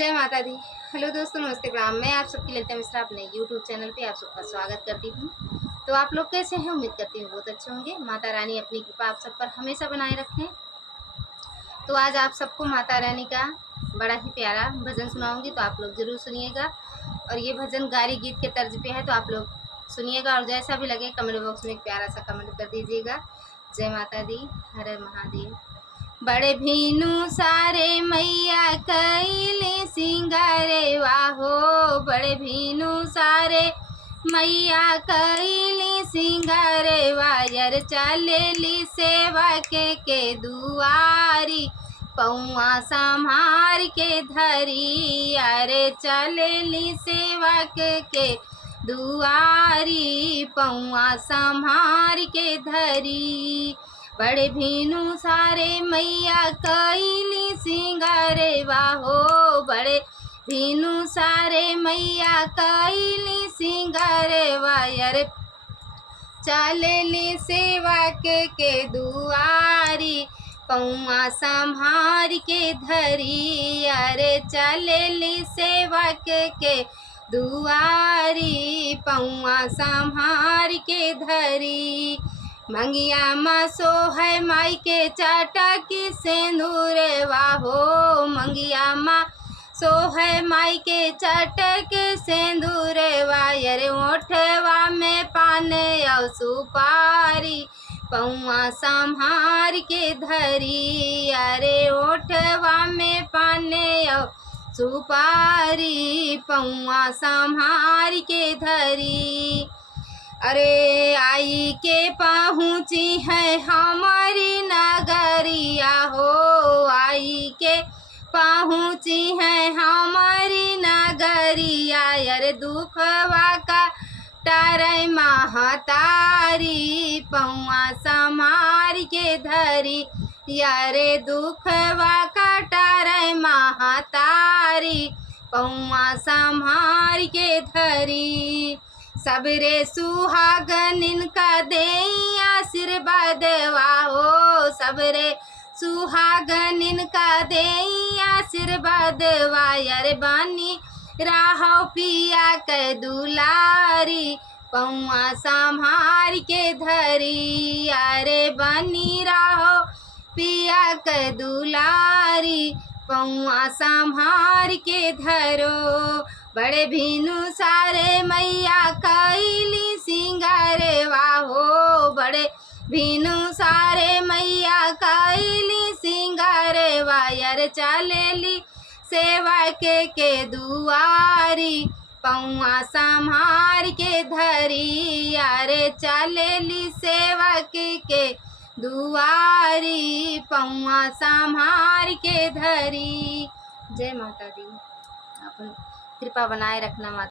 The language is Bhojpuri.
जय माता दी। हेलो दोस्तों, नमस्ते, प्रणाम। मैं आप सबकी ललिता मिश्रा अपने यूट्यूब चैनल पे आप सबका स्वागत करती हूँ। तो आप लोग कैसे हैं? उम्मीद करती हूँ बहुत अच्छे होंगे। माता रानी अपनी कृपा आप सब पर हमेशा बनाए रखें। तो आज आप सबको माता रानी का बड़ा ही प्यारा भजन सुनाऊंगी, तो आप लोग ज़रूर सुनिएगा। और ये भजन गारी गीत के तर्ज पे है, तो आप लोग सुनिएगा और जैसा भी लगे कमेंट बॉक्स में एक प्यारा सा कमेंट कर दीजिएगा। जय माता दी, हर हर महादेव। बड़े भीनु सारे मैया कैले सिंगारे वाहो, बड़े भीनु सारे मैया कैली सिंगारे वायर चलेली सेवा के दुआरी, पौआ संभार के धरी अरे चलेली सेवा के दुआरी, पौआ संभार के धरी। बड़े भीनु सारे मैया कैली सिंगारे वाहो, बड़े भीनु सारे मैया कैली सिंगारे वायर चलेली सेवा के दुआरी, पौआ संभार के धरी अरे चलेली सेवा के दुआरी, पौआ संभार के धरी। मंगिया माँ सोहै माई के चाटकी सिंदूर वाहो, मंगिया माँ सोहै माई के चाटक सिंदूर वायर ओठवा में पान और सुपारी, पौआ संभार के धरी अरे ओठवा में पान और सुपारी, पौआ संभार के धरी। अरे आई के पहुँची है हमारी नगरिया हो, आई के पहुँची है हमारी नगरिया यार दुखवा का टारे महतारी, पौआ संभार के धरी यारे दुखवा का टारे महतारी, पौआ संभार के धरी। सबरे सुहागनिन का दे आशीर्वाद वाहो, सबरे सुहागनिन का दे आशीर्वाद वायर बनी राहो पिया के दुलारी, पौआ संभार के धरी अरे बनी राहो पिया के दुलारी, पौआ संभार के धरो। बड़े भीनु सारे मैया कैली सिंगारे वाहो, बड़े भीनु सारे मैया कैली सिंगारे वायर चलेली सेवा के दुआरी, पौआ संभार के धरी अरे चलेली सेवा के दुआरी, पौआ संभार के धरी। जय माता दी। अपन कृपा बनाए रखना माता।